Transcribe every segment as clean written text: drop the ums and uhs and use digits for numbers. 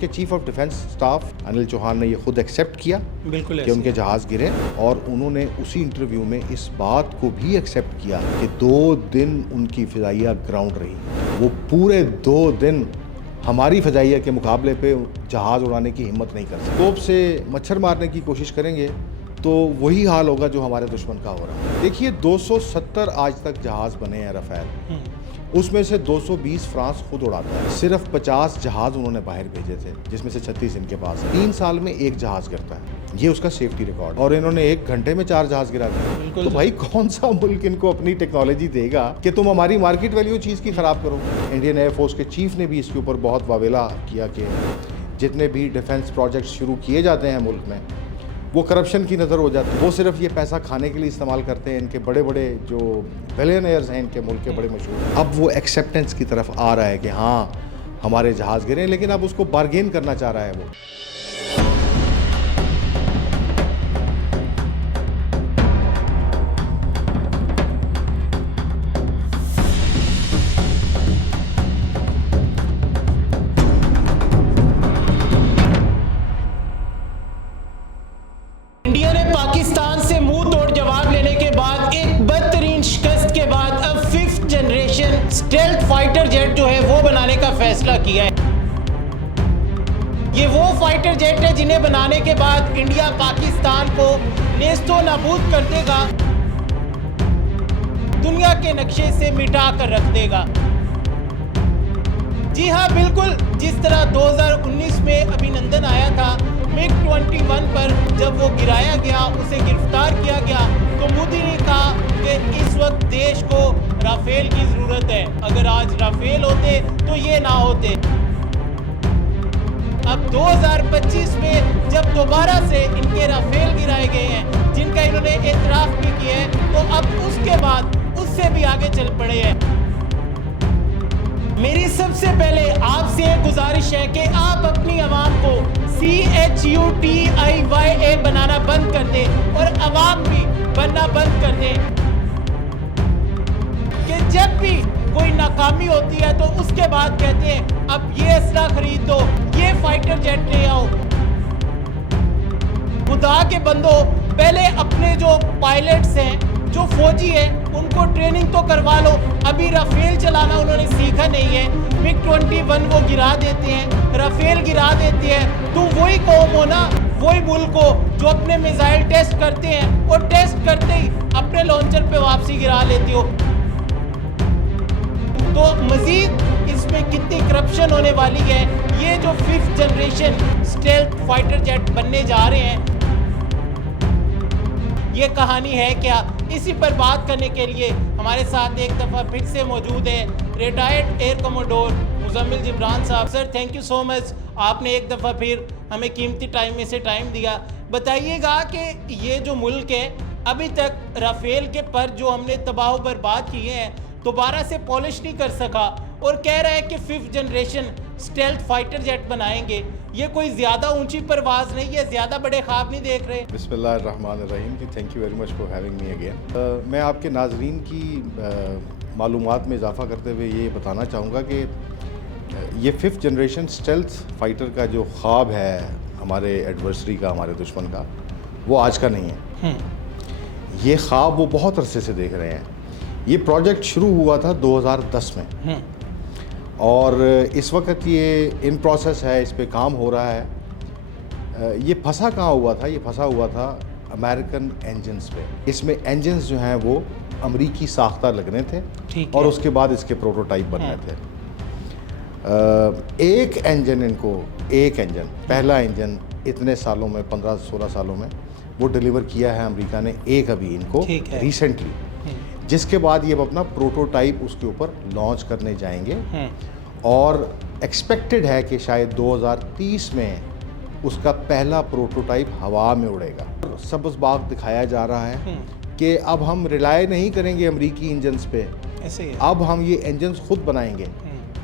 उनके chief of defence staff Anil Chauhan ने ये खुद एक्सेप्ट किया बिल्कुल कि उनके जहाज़ गिरे, और उन्होंने उसी इंटरव्यू में इस बात को भी एक्सेप्ट किया कि 2 दिन उनकी फ़िज़ाइया ग्राउंड रही। वो पूरे 2 दिन हमारी फ़िज़ाइया के मुकाबले पे जहाज़ उड़ाने की हिम्मत नहीं कर सकते। तोप से मच्छर मारने की कोशिश करेंगे तो वही हाल होगा जो हमारे दुश्मन का हो रहा है। देखिए 270 आज तक जहाज़ बने हैं रफ़ेल, उसमें से 220 फ्रांस खुद उड़ाता है। सिर्फ 50 जहाज़ उन्होंने बाहर भेजे थे, जिसमें से 36 इनके पास है। 3 साल में 1 जहाज़ गिरता है, ये उसका सेफ्टी रिकॉर्ड। और इन्होंने 1 घंटे में 4 जहाज़ गिरा दिए। तो भाई कौन सा मुल्क इनको अपनी टेक्नोलॉजी देगा कि तुम हमारी मार्केट वैल्यू चीज़ की ख़राब करो। इंडियन एयरफोर्स के चीफ ने भी इसके ऊपर बहुत वावेला किया कि जितने भी डिफेंस प्रोजेक्ट शुरू किए जाते हैं मुल्क में, वो करप्शन की नज़र हो जाती है। वो सिर्फ ये पैसा खाने के लिए इस्तेमाल करते हैं। इनके बड़े बड़े जो बिलियनियर्स हैं इनके मुल्क के बड़े मशहूर, अब वो एक्सेप्टेंस की तरफ आ रहा है कि हाँ हमारे जहाज़ गिरे, लेकिन अब उसको बार्गेन करना चाह रहा है वो। इंडिया ने पाकिस्तान से मुंह तोड़ जवाब लेने के बाद एक बदतरीन शिकस्त के बाद अब 5th generation stealth fighter jet जो है वो बनाने का फैसला किया है। ये वो फाइटर जेट है जिन्हें बनाने के बाद इंडिया पाकिस्तान को नेस्तो नाबूद कर देगा, दुनिया के नक्शे से मिटा कर रख देगा। जी हाँ, बिल्कुल जिस तरह 2019 में अभिनंदन आया था MiG-21 पर, जब वो गिराया गया, उसे गिरफ्तार किया गया, तो मोदी ने कहा कि इस वक्त देश को राफेल की ज़रूरत है। अगर आज राफेल होते तो ये ना होते। अब 2025 में जब दोबारा से इनके राफेल गिराए गए हैं, जिनका इन्होंने एतराफ़ भी किया है, तो अब उसके बाद उससे भी आगे चल पड़े हैं। मेरी सबसे पहले आपसे गुजारिश है कि आप अपनी आवाम को CHUTIYA बनाना बंद कर दें और आवाम भी बनना बंद कर दें कि जब भी कोई नाकामी होती है तो उसके बाद कहते हैं अब ये असला खरीद दो, ये फाइटर जेट ले आओ। खुदा के बंदो, पहले अपने जो पायलट्स हैं, जो फौजी है, उनको ट्रेनिंग तो करवा लो। अभी राफेल चलाना उन्होंने सीखा नहीं है। MiG-21 वो गिरा देते हैं, राफेल गिरा देते हैं। तो वही कौम हो ना, वही मुल्क हो जो अपने मिसाइल टेस्ट करते हैं और टेस्ट करते ही अपने लॉन्चर पे वापसी गिरा लेते हो। तो मजीद इसमें कितनी करप्शन होने वाली है। ये जो 5th generation stealth fighter jet बनने जा रहे हैं, ये कहानी है क्या? इसी पर बात करने के लिए हमारे साथ एक दफ़ा फिर से मौजूद है retired air commodore Muzammil Jibran sahab. Sir thank you so much, आपने एक दफ़ा फिर हमें कीमती टाइम में से टाइम दिया। बताइएगा कि ये जो मुल्क है अभी तक राफेल के पर जो हमने तबाह बर्बाद किए हैं दोबारा से पॉलिश नहीं कर सका, और कह रहा है कि 5th generation stealth fighter jet बनाएंगे। ये कोई ज़्यादा ऊंची परवाज़ नहीं है, ज़्यादा बड़े ख्वाब नहीं देख रहे। बिस्मिल्लाहिर्रहमानिर्रहीम जी, thank you very much for having me again. मैं आपके नाजरीन की मालूमात में इजाफ़ा करते हुए ये बताना चाहूँगा कि ये 5th जनरेशन स्टेल्थ फाइटर का जो ख्वाब है हमारे एडवर्सरी का, हमारे दुश्मन का, वो आज का नहीं है। ये ख्वाब वो बहुत अरसे से देख रहे हैं। ये प्रोजेक्ट शुरू हुआ था 2010 में, और इस वक्त ये इन प्रोसेस है, इस पे काम हो रहा है। ये फंसा कहाँ हुआ था? ये फंसा हुआ था अमेरिकन इंजन्स पे। इसमें इंजन्स जो हैं वो अमरीकी साख्ता लगने थे, और उसके बाद इसके प्रोटोटाइप बनने थे। एक इंजन इनको, एक इंजन, पहला इंजन इतने सालों में, 15-16 सालों में वो डिलीवर किया है अमेरिका ने, एक अभी इनको रिसेंटली, जिसके बाद ये अपना प्रोटोटाइप उसके ऊपर लॉन्च करने जाएंगे, और एक्सपेक्टेड है कि शायद 2030 में उसका पहला प्रोटोटाइप हवा में उड़ेगा। सब्ज़ बाग दिखाया जा रहा है कि अब हम रिलाय नहीं करेंगे अमेरिकी इंजन्स पे, ऐसे ही अब हम ये इंजन्स खुद बनाएंगे।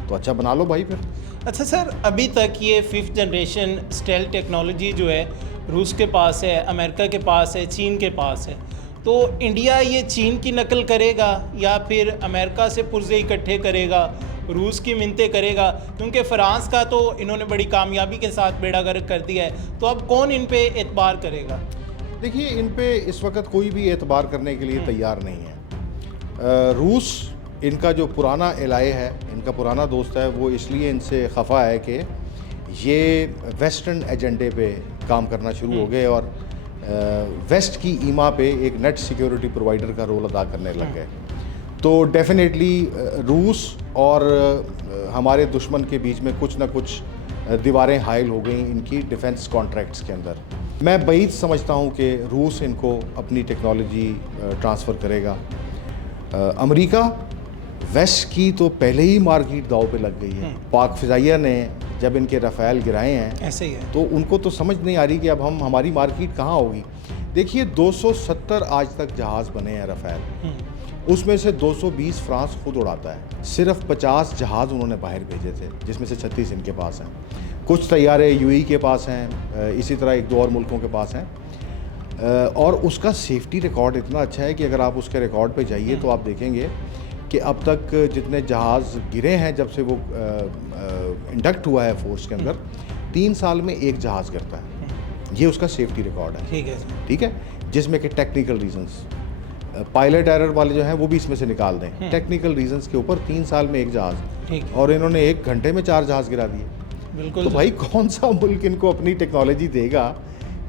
तो अच्छा बना लो भाई फिर। अच्छा सर, अभी तक ये 5th जनरेशन स्टेल्थ टेक्नोलॉजी जो है रूस के पास है, अमेरिका के पास है, चीन के पास है, तो इंडिया ये चीन की नकल करेगा या फिर अमेरिका से पुर्जे इकट्ठे करेगा रूस की मिन्नतें करेगा, क्योंकि फ्रांस का तो इन्होंने बड़ी कामयाबी के साथ बेड़ा गर्क कर दिया है, तो अब कौन इन पे एतबार करेगा? देखिए, इन पे इस वक्त कोई भी एतबार करने के लिए तैयार नहीं है। रूस इनका जो पुराना एलाए है, इनका पुराना दोस्त है, वो इसलिए इनसे खफा है कि ये वेस्टर्न एजेंडे पे काम करना शुरू हो गए और वेस्ट की ईमा पे एक नेट सिक्योरिटी प्रोवाइडर का रोल अदा करने लग गए। तो डेफिनेटली रूस और हमारे दुश्मन के बीच में कुछ ना कुछ दीवारें हाइल हो गई इनकी डिफेंस कॉन्ट्रैक्ट्स के अंदर। मैं बाइद समझता हूँ कि रूस इनको अपनी टेक्नोलॉजी ट्रांसफ़र करेगा। अमेरिका वेस्ट की तो पहले ही मार्केट दाव पे लग गई है। पाक फ़िज़ाइया ने जब इनके रफ़ेल गिराए हैं ऐसे ही है, तो उनको तो समझ नहीं आ रही कि अब हमारी मार्केट कहाँ होगी। देखिए, 270 आज तक जहाज़ बने हैं रफ़ेल, उसमें से 220 फ्रांस खुद उड़ाता है। सिर्फ 50 जहाज़ उन्होंने बाहर भेजे थे, जिसमें से 36 इनके पास हैं। कुछ तैयारे यूएई के पास हैं, इसी तरह एक दो और मुल्कों के पास हैं। और उसका सेफ्टी रिकॉर्ड इतना अच्छा है कि अगर आप उसके रिकॉर्ड पे जाइए तो आप देखेंगे कि अब तक जितने जहाज़ गिरे हैं जब से वो इंडक्ट हुआ है फोर्स के अंदर, 3 साल में एक जहाज़ गिरता है। ये उसका सेफ्टी रिकॉर्ड है। ठीक है, जिसमें कि टेक्निकल रीजंस, पायलट एरर वाले जो हैं वो भी इसमें से निकाल दें। टेक्निकल रीजंस के ऊपर 3 साल में एक जहाज़, और इन्होंने 1 घंटे में 4 जहाज़ गिरा दिए। बिल्कुल। तो भाई, कौन सा मुल्क इनको अपनी टेक्नोलॉजी देगा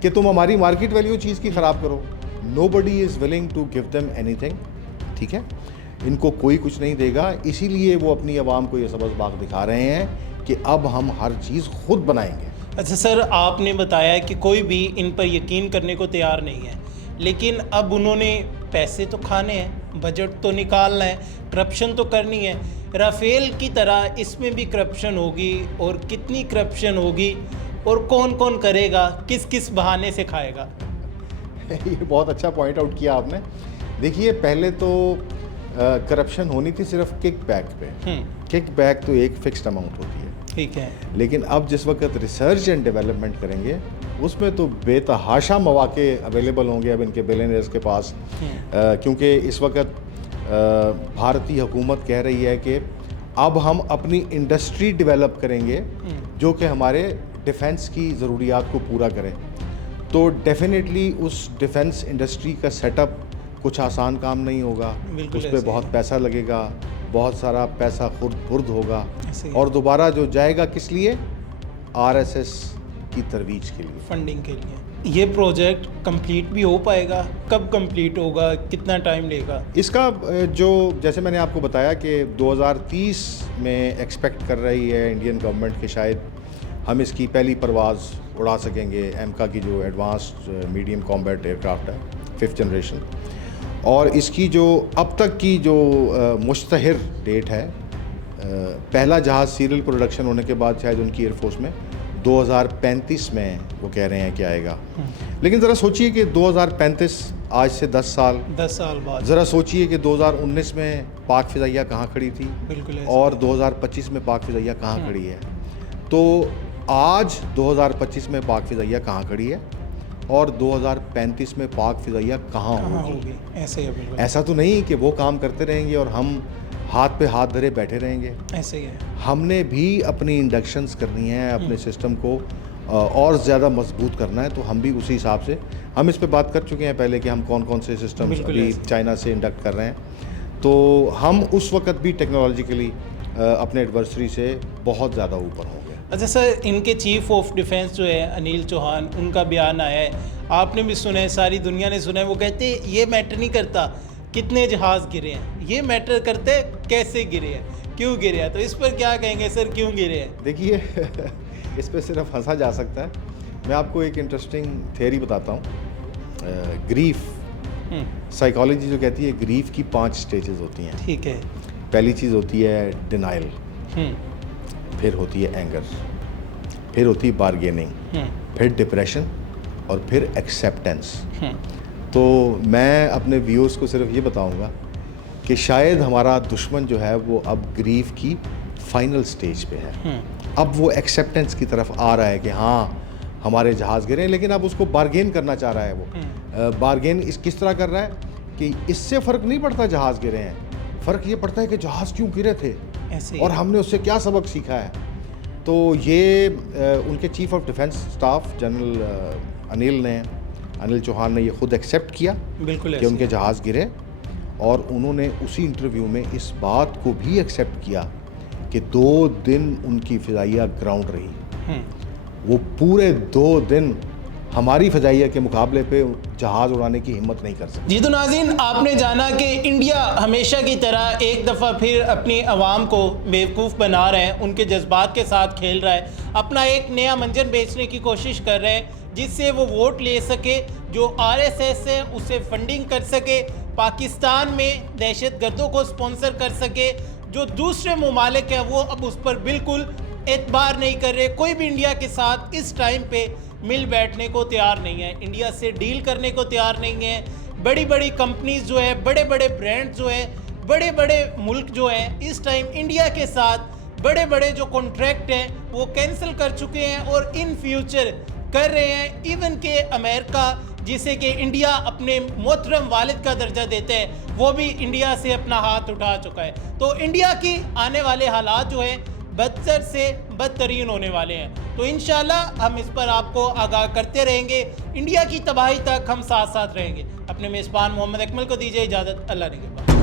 कि तुम हमारी मार्केट वैल्यू चीज़ की ख़राब करो? Nobody is willing to give them anything. ठीक है, इनको कोई कुछ नहीं देगा, इसीलिए वो अपनी आवाम को ये सबक बाग दिखा रहे हैं कि अब हम हर चीज़ खुद बनाएंगे। अच्छा सर, आपने बताया कि कोई भी इन पर यकीन करने को तैयार नहीं है, लेकिन अब उन्होंने पैसे तो खाने हैं, बजट तो निकालना है, करप्शन तो करनी है। राफेल की तरह इसमें भी करप्शन होगी, और कितनी करप्शन होगी और कौन कौन करेगा, किस किस बहाने से खाएगा? ये बहुत अच्छा पॉइंट आउट किया आपने। देखिए, पहले तो करप्शन होनी थी सिर्फ किक बैक पे। किक बैक तो एक फिक्स्ड अमाउंट होती है, ठीक है, लेकिन अब जिस वक्त रिसर्च एंड डेवलपमेंट करेंगे उसमें तो बेतहाशा मौके अवेलेबल होंगे अब इनके बिलियनियर्स के पास। क्योंकि इस वक्त भारतीय हुकूमत कह रही है कि अब हम अपनी इंडस्ट्री डेवलप करेंगे जो कि हमारे डिफेंस की ज़रूरियात को पूरा करे। तो डेफिनेटली उस डिफेंस इंडस्ट्री का सेटअप कुछ आसान काम नहीं होगा, उस पर बहुत पैसा लगेगा, बहुत सारा पैसा खुद बुर्द होगा, और दोबारा जो जाएगा किस लिए? आरएसएस की तरवीज के लिए, फंडिंग के लिए। ये प्रोजेक्ट कंप्लीट भी हो पाएगा? कब कंप्लीट होगा, कितना टाइम लेगा इसका? जो जैसे मैंने आपको बताया कि 2030 में एक्सपेक्ट कर रही है इंडियन गवर्नमेंट कि शायद हम इसकी पहली परवाज़ उड़ा सकेंगे, एमका की जो एडवांस्ड मीडियम कॉम्बैट एयरक्राफ्ट है 5th जनरेशन। और इसकी जो अब तक की जो मुश्तहिर डेट है, पहला जहाज़ सीरियल प्रोडक्शन होने के बाद शायद उनकी एयरफोर्स में 2035 में वो कह रहे हैं कि आएगा। लेकिन ज़रा सोचिए कि 2035 आज से 10 साल बाद, ज़रा सोचिए कि 2019 में पाक फ़िज़ाइया कहाँ खड़ी थी, बिल्कुल, और 2025 में पाक फ़िज़ाइया कहाँ खड़ी है। तो आज 2025 में पाक फ़िज़ाइया कहाँ खड़ी है, और 2035 में पाक फ़िज़ाइया कहाँ होगी। ऐसे ही है, ऐसा तो नहीं कि वो काम करते रहेंगे और हम हाथ पे हाथ धरे बैठे रहेंगे। ऐसे ही है। हमने भी अपनी इंडक्शंस करनी है, अपने सिस्टम को और ज़्यादा मजबूत करना है। तो हम भी उसी हिसाब से, हम इस पे बात कर चुके हैं पहले कि हम कौन कौन से सिस्टम्स अभी चाइना से इंडक्ट कर रहे हैं। तो हम उस वक्त भी टेक्नोलॉजिकली अपने एडवर्सरी से बहुत ज़्यादा ऊपर होंगे। अच्छा सर, इनके चीफ ऑफ डिफेंस जो है अनिल चौहान, उनका बयान आया है, आपने भी सुना है, सारी दुनिया ने सुना है। वो कहते हैं ये मैटर नहीं करता कितने जहाज़ गिरे हैं, ये मैटर करते कैसे गिरे हैं, क्यों गिरे हैं। तो इस पर क्या कहेंगे सर, क्यों गिरे हैं? देखिए इस पर सिर्फ हंसा जा सकता है। मैं आपको एक इंटरेस्टिंग थियरी बताता हूँ। ग्रीफ साइकोलॉजी जो कहती है ग्रीफ की 5 स्टेजेस होती हैं। ठीक है। पहली चीज़ होती है डिनाइल, फिर होती है एंगर, फिर होती है बार्गेनिंग, फिर डिप्रेशन, और फिर एक्सेप्टेंस। तो मैं अपने व्यूअर्स को सिर्फ ये बताऊंगा कि शायद हमारा दुश्मन जो है वो अब ग्रीफ की फाइनल स्टेज पे है। अब वो एक्सेप्टेंस की तरफ आ रहा है कि हाँ हमारे जहाज़ गिरे, लेकिन अब उसको बार्गेन करना चाह रहा है। वो बार्गेन किस तरह कर रहा है कि इससे फ़र्क नहीं पड़ता जहाज़ गिरे हैं, फ़र्क ये पड़ता है कि जहाज़ क्यों गिरे थे, ऐसे ही और हमने उससे क्या सबक सीखा है। तो ये उनके chief of defence staff general Anil Chauhan ने ये खुद एक्सेप्ट किया बिल्कुल कि ऐसे उनके जहाज़ गिरे, और उन्होंने उसी इंटरव्यू में इस बात को भी एक्सेप्ट किया कि 2 दिन उनकी फ़िज़ाइया ग्राउंड रही। वो पूरे 2 दिन हमारी फ़िज़ाइया के मुकाबले पे जहाज़ उड़ाने की हिम्मत नहीं कर सकती। जी तो नाज़रीन, आपने जाना कि इंडिया हमेशा की तरह एक दफ़ा फिर अपनी आवाम को बेवकूफ़ बना रहे हैं, उनके जज्बात के साथ खेल रहा है, अपना एक नया मंजर बेचने की कोशिश कर रहे हैं जिससे वो वोट ले सके, जो RSS है उसे फंडिंग कर सके, पाकिस्तान में दहशतगर्दों को स्पॉन्सर कर सके। जो दूसरे ममालिक हैं वो अब उस पर बिल्कुल एतबार नहीं कर रहे। कोई भी इंडिया के साथ इस टाइम पे मिल बैठने को तैयार नहीं है, इंडिया से डील करने को तैयार नहीं है। बड़ी बड़ी कंपनीज जो है, बड़े बड़े ब्रांड जो है, बड़े बड़े मुल्क जो हैं इस टाइम इंडिया के साथ बड़े बड़े जो कॉन्ट्रैक्ट हैं वो कैंसिल कर चुके हैं और इन फ्यूचर कर रहे हैं। इवन के अमेरिका, जिसे कि इंडिया अपने मोहतरम वालिद का दर्जा देते हैं, वो भी इंडिया से अपना हाथ उठा चुका है। तो इंडिया की आने वाले हालात जो हैं बदतर से बदतरीन होने वाले हैं। तो इंशाल्लाह हम इस पर आपको आगाह करते रहेंगे। इंडिया की तबाही तक हम साथ साथ रहेंगे। अपने मेज़बान मोहम्मद अकमल को दीजिए इजाज़त। अल्लाह निगहबान।